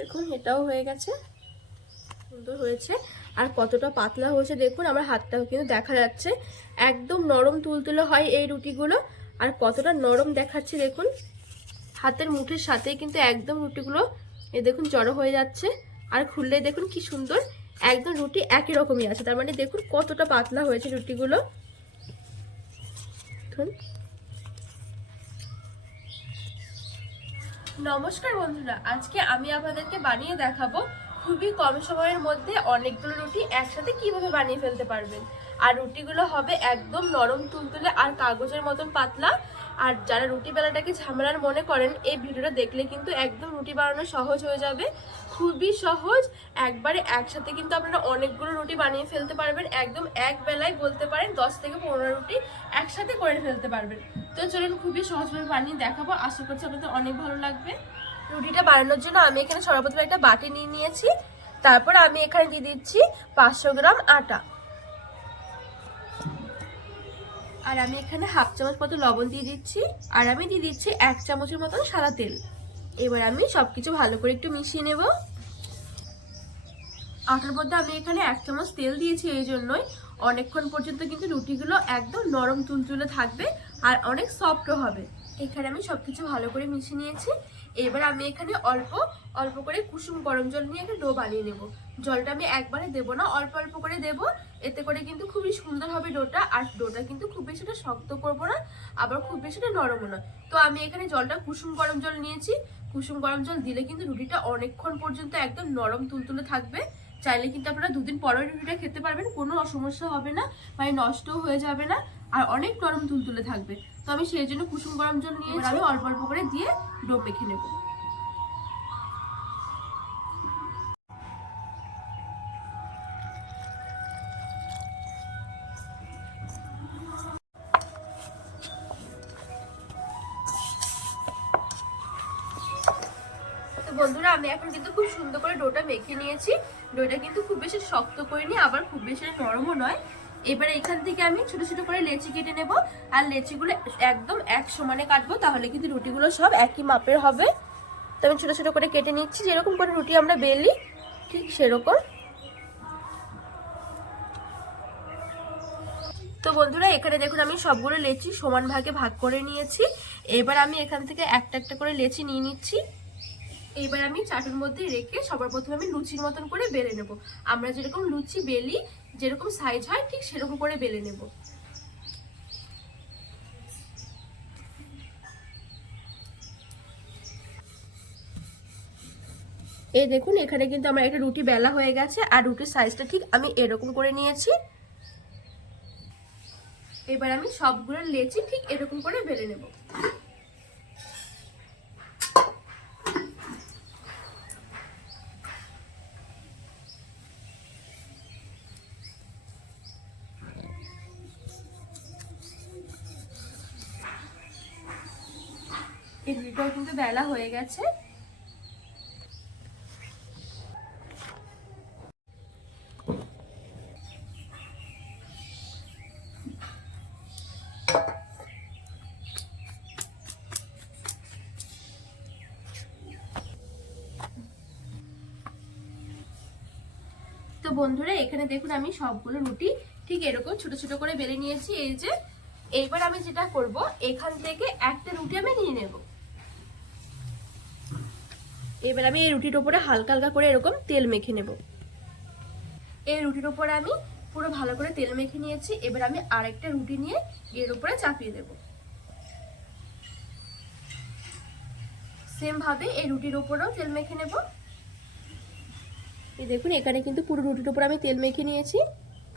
দেখুন এটাও হয়ে গেছে। সুন্দর হয়েছে। আর কতটা পাতলা হয়েছে দেখুন, আমার হাতটাও কিন্তু দেখা যাচ্ছে। একদম নরম তুলতুলে হয় এই রুটিগুলো। আর কতটা নরম দেখাচ্ছে দেখুন। হাতের মুঠের সাথে কিন্তু একদম রুটিগুলো এ দেখুন জড়ো হয়ে যাচ্ছে। আর খুললে দেখুন কি সুন্দর, একদম রুটি একই রকমই আছে। তার মানে দেখুন কতটা পাতলা হয়েছে রুটিগুলো। দেখুন নমস্কার বন্ধুরা, আজকে আমি আপনাদেরকে বানিয়ে দেখাবো খুবই কম সময়ের মধ্যে অনেকগুলো রুটি একসাথে কীভাবে বানিয়ে ফেলতে পারবেন। আর রুটিগুলো হবে একদম নরম তুলতুলে আর কাগজের মতন পাতলা। আর যারা রুটি বেলাটাকে ঝামেলার মনে করেন, এই ভিডিওটা দেখলে কিন্তু একদম রুটি বানানো সহজ হয়ে যাবে। খুবই সহজ। একবারে একসাথে কিন্তু আপনারা অনেকগুলো রুটি বানিয়ে ফেলতে পারবেন। একদম এক বেলায় বলতে পারেন দশ থেকে পনেরো রুটি একসাথে করে ফেলতে পারবেন। তো চলুন খুবই সহজভাবে বানিয়ে দেখাবো। আশা করছি আপনাদের অনেক ভালো লাগবে। রুটিটা বানানোর জন্য আমি এখানে সর্বপ্রথম একটা বাটি নিয়ে নিয়েছি। তারপর আমি এখানে দিয়ে দিচ্ছি পাঁচশো গ্রাম আটা। আর আমি এখানে হাফ চামচ মতো লবণ দিয়ে দিচ্ছি, আর আমি দিয়ে দিচ্ছি এক চামচের মতন সাদা তেল। এবার আমি সবকিছু ভালো করে একটু মিশিয়ে নেব। আটার মধ্যে আমি এখানে এক চামচ তেল দিয়েছি এই জন্যই। অনেকক্ষণ পর্যন্ত কিন্তু রুটিগুলো একদম নরম তুলতুলে থাকবে আর অনেক সফটও হবে। এখানে আমি সবকিছু ভালো করে মিশিয়ে নিয়েছি। এবার আমি এখানে অল্প অল্প করে কুসুম গরম জল নিয়ে একটা ডো বানিয়ে নেব। জলটা আমি একবারে দেবো না, অল্প অল্প করে দেব। এতে করে কিন্তু খুবই সুন্দর হবে ডোটা আর ডোটা কিন্তু খুব বেশিটা শক্ত করব না আবার খুব বেশিটা নরমও না তো আমি এখানে জলটা কুসুম গরম জল নিয়েছি। কুসুম গরম জল দিলে কিন্তু রুটিটা অনেকক্ষণ পর্যন্ত একদম নরম তুলতুলে থাকবে। চাইলে কিন্তু আপনারা দুদিন পরে রুটিটা খেতে পারবেন কোনো সমস্যা হবে না মানে নষ্টও হয়ে যাবে না আর অনেক নরম তুলতুলে থাকবে। তো আমি সেই জন্য কুসুম গরম জল নিয়ে আমি অল্প অল্প করে দিয়ে ডো মেখে নেব। আমি এখন কিন্তু খুব সুন্দর করে ডোটা মেখে নিয়েছি। ডোটা কিন্তু খুব বেশি শক্ত করে করিনি, আবার খুব বেশি নরমও নয়। এবারে এখান থেকে আমি ছোট ছোট করে লেচি কেটে নেব। আর লেচিগুলো একদম এক সমানে কাটবো, তাহলে কিন্তু রুটিগুলো সব একই মাপের হবে। তো আমি ছোট ছোট করে কেটে নিচ্ছি, যেরকম করে রুটি আমরা বেলি, ঠিক সেরকম। তো বন্ধুরা, এখানে দেখুন আমি সবগুলো লেচি সমান ভাগে ভাগ করে নিয়েছি। এবার আমি এখান থেকে একটা একটা করে লেচি নিয়ে নিচ্ছি। এইবার আমি চাটুর মধ্যে রেখে সবার প্রথমে আমি লুচির মতন করে বেলে নেব। আমরা যেরকম লুচি বেলি, যেরকম সাইজ হয়, ঠিক সেরকম করে বেলে নেব। এই দেখুন, এখানে কিন্তু আমার একটা রুটি বেলা হয়ে গেছে, আর রুটির সাইজটা ঠিক আমি এরকম করে নিয়েছি। এবার আমি সবগুলো লেচি ঠিক এরকম করে বেলে নেব। এই কিন্তু বেলা হয়ে গেছে। তো বন্ধুরা, এখানে দেখুন আমি সবগুলো রুটি ঠিক এরকম ছোট ছোট করে বেলে নিয়েছি। এই যে, এইবার আমি যেটা করব, এখান থেকে একটা রুটি আমি নিয়ে নেব। এবার আমি এই রুটির উপরে হালকা হালকা করে এরকম তেল মেখে নেব। এই রুটির উপরে আমি পুরো ভালো করে তেল মেখে নিয়েছি। এবার আমি আরেকটা রুটি নিয়ে এর উপরে চাপিয়ে দেব। সেম ভাবে এই রুটির উপরেও তেল মেখে নেব। এই দেখুন, এখানে কিন্তু পুরো রুটির উপর আমি তেল মেখে নিয়েছি।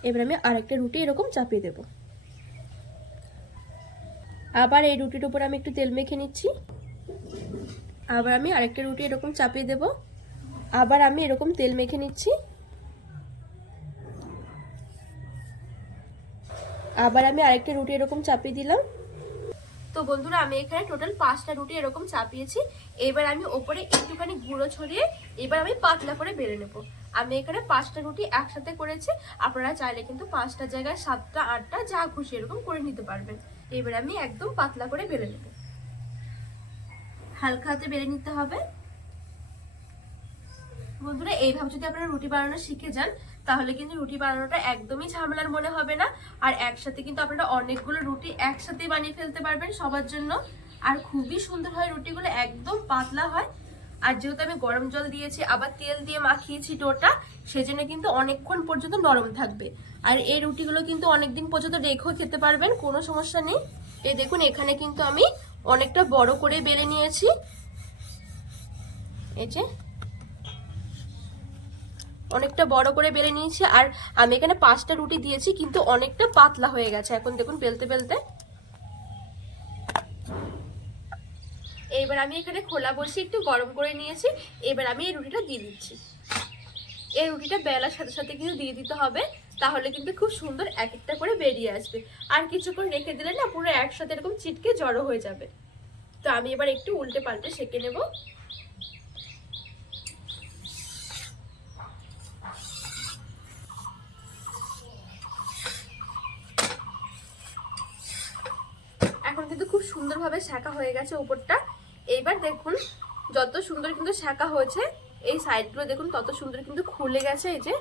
এবার আমি আরেকটা রুটি এরকম চাপিয়ে দেব। আবার এই রুটির উপর আমি একটু তেল মেখে নিচ্ছি। আবার আমি আরেকটা রুটি এরকম চাপিয়ে দেব। আবার আমি এরকম তেল মেখে নিচ্ছি। আবার আমি আরেকটা রুটি এরকম চাপিয়ে দিলাম। তো বন্ধুরা, আমি এখানে টোটাল পাঁচটা রুটি এরকম চাপিয়েছি। এবার আমি ওপরে একটুখানি গুঁড়ো ছড়িয়ে এবার আমি পাতলা করে বেড়ে নেব। আমি এখানে পাঁচটা রুটি একসাথে করেছি। আপনারা চাইলে কিন্তু পাঁচটা জায়গায় সাতটা, আটটা, যা খুশি এরকম করে নিতে পারবেন। এবার আমি একদম পাতলা করে বেড়ে নেব। হালকা হাতে বেড়ে নিতে হবে। বন্ধুরা, এইভাবে যদি আপনারা রুটি বানানো শিখে যান, তাহলে কিন্তু রুটি বানানোটা একদমই ঝামেলার মনে হবে না। আর একসাথে কিন্তু আপনারা অনেকগুলো রুটি একসাথে বানিয়ে ফেলতে পারবেন সবার জন্য। আর খুবই সুন্দর হয় রুটিগুলো, একদম পাতলা হয়। আর যেহেতু আমি গরম জল দিয়েছি, আবার তেল দিয়ে মাখিয়েছি ডোটা, সেজন্য কিন্তু অনেকক্ষণ পর্যন্ত নরম থাকবে। আর এই রুটিগুলো কিন্তু অনেকদিন পর্যন্ত রেখেও খেতে পারবেন, কোনো সমস্যা নেই। এই দেখুন, এখানে কিন্তু আমি অনেকটা বড় করে বেলে নিয়েছি। এই যে। অনেকটা বড় করে বেলে নিয়েছি। আর আমি এখানে পাঁচটা রুটি দিয়েছি, কিন্তু অনেকটা পাতলা হয়ে গেছে। এখন দেখুন, বেলতে বেলতে। এবার আমি এখানে খোলা বসে একটু গরম করে নিয়েছি। এবার আমি এই রুটিটা দিয়ে দিচ্ছি। এই রুটিটা বেলার সাথে সাথে কিন্তু দিয়ে দিতে হবে। তাহলে কিন্তু খুব সুন্দর এক একটা করে বেরিয়ে আসবে। আর কিছুক্ষণ রেখে দিলে না পুরো একসাথে এরকম চিটকে জড়ো হয়ে যাবে। তো আমি এবার একটু উল্টে পাল্টে সেঁকে নেব। এখন কিন্তু খুব সুন্দরভাবে শাঁকা হয়ে গেছে উপরটা। এইবার দেখুন, যত সুন্দর কিন্তু শাঁকা হয়েছে, এই সাইডগুলো দেখুন তত সুন্দর কিন্তু খুলে গেছে এই যে।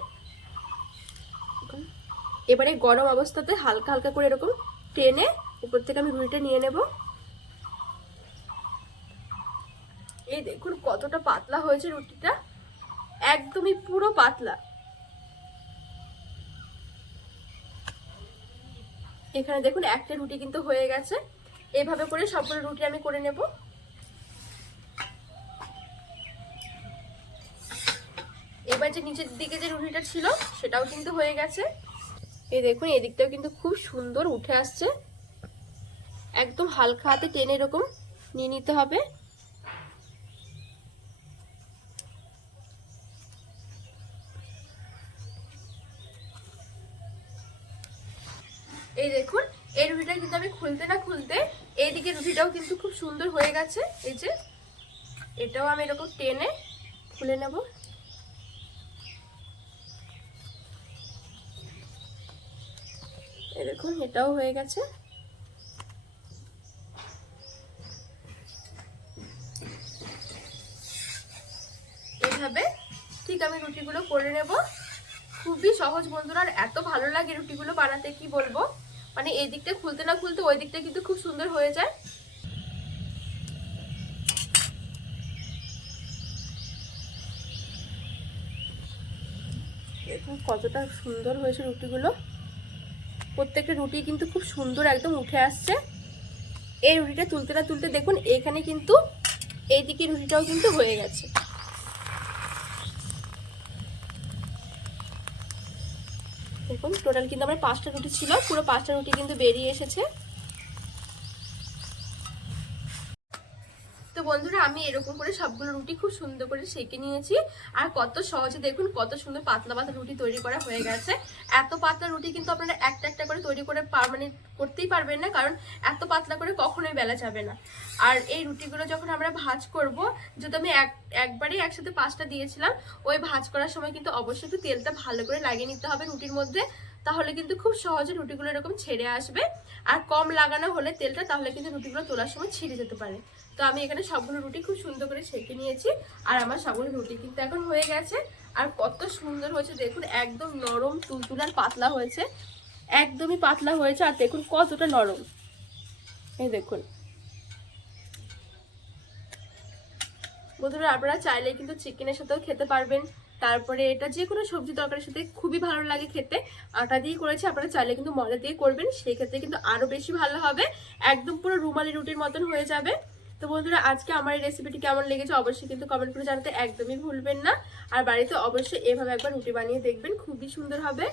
এবারে গরম অবস্থাতে হালকা হালকা করে এরকম টেনে উপর থেকে আমি রুটিটা নিয়ে নেব। এই দেখুন কতটা পাতলা হয়েছে রুটিটা। একদমই পুরো পাতলা। এখানে দেখুন একটা রুটি কিন্তু হয়ে গেছে। এভাবে করে সবগুলো রুটি আমি করে নেব। এবার যে নিচের দিকে যে রুটিটা ছিল সেটাও কিন্তু হয়ে গেছে। এই দেখুন এদিকটাও কিন্তু খুব সুন্দর উঠে আসছে। একদম হালকা হাতে টেনে এরকম নিয়ে নিতে হবে। এই দেখুন, এই রুটিটা কিন্তু আমি খুলতে না খুলতে এইদিকে রুটিটাও কিন্তু খুব সুন্দর হয়ে গেছে। এই যে, এটাও আমি এরকম টেনে খুলে নেব। দেখুন, এটাও হয়ে গেছে। এইভাবে ঠিক আমি রুটিগুলো করে নেব। খুবই সহজ বন্ধুরা, আর এত ভালো লাগে রুটিগুলো বানাতে, কি বলব? মানে এই দিকটা খুলতে না খুলতে ওই দিকটা কিন্তু খুব সুন্দর হয়ে যায়। দেখুন কতটা সুন্দর হয়েছে রুটিগুলো। প্রত্যেকটা রুটি কিন্তু খুব সুন্দর একদম উঠে আসছে। এই রুটিটা তুলতে না তুলতে দেখুন, এখানে কিন্তু এইদিকে রুটিটাও কিন্তু হয়ে গেছে। দেখুন টোটাল কিন্তু আমার পাঁচটা রুটি ছিল, পুরো পাঁচটা রুটি কিন্তু বেরিয়ে এসেছে। বন্ধুরা, আমি এরকম করে সবগুলো রুটি খুব সুন্দর করে সেঁকে নিয়েছি। আর কত সহজে দেখুন, কত সুন্দর পাতলা পাতলা রুটি তৈরি করা হয়ে গেছে। এত পাতলা রুটি কিন্তু আপনারা একটা একটা করে তৈরি করে পারমানেন্ট করতেই পারবেন না, কারণ এত পাতলা করে কখনোই বেলা যাবে না। আর এই রুটিগুলো যখন আমরা ভাজ করব, যদি আমি এক একবারেই একসাথে পাঁচটা দিয়েছিলাম, ওই ভাজ করার সময় কিন্তু অবশ্যই একটু তেলটা ভালো করে লাগিয়ে নিতে হবে রুটির মধ্যে। তাহলে কিন্তু খুব সহজে রুটিগুলো এরকম ছেড়ে আসবে। আর কম লাগানো হলে তেলটা তাহলে কিন্তু রুটিগুলো তোলার সময় ছিঁড়ে যেতে পারে। তো আমি এখানে সবগুলো রুটি খুব সুন্দর করে সেঁকে নিয়েছি। আর আমার সবগুলো রুটি কিন্তু এখন হয়ে গেছে। আর কত সুন্দর হয়েছে, দেখুন, একদম নরম, তুলতুল আর পাতলা হয়েছে। একদমই পাতলা হয়েছে, আর দেখুন কতটা নরম। এই দেখুন। বন্ধুরা, আপনারা চাইলে কিন্তু চিকেনের সাথেও খেতে পারবেন। তারপরে এটা যে কোনো সবজি তরকারির সাথে খুবই ভালো লাগে খেতে। আটা দিয়ে করেছি, আপনারা চাইলে কিন্তু ময়দা দিয়ে করবেন সেই ক্ষেত্রে কিন্তু আরও বেশি ভালো হবে। একদম পুরো রুমালি রুটির মতন হয়ে যাবে। তো বন্ধুরা, আজকে আমার এই রেসিপিটি কেমন লেগেছে অবশ্যই কিন্তু কমেন্ট করে জানাতে একদমই ভুলবেন না। আর বাড়িতে অবশ্যই এভাবে একবার রুটি বানিয়ে দেখবেন, খুবই সুন্দর হবে।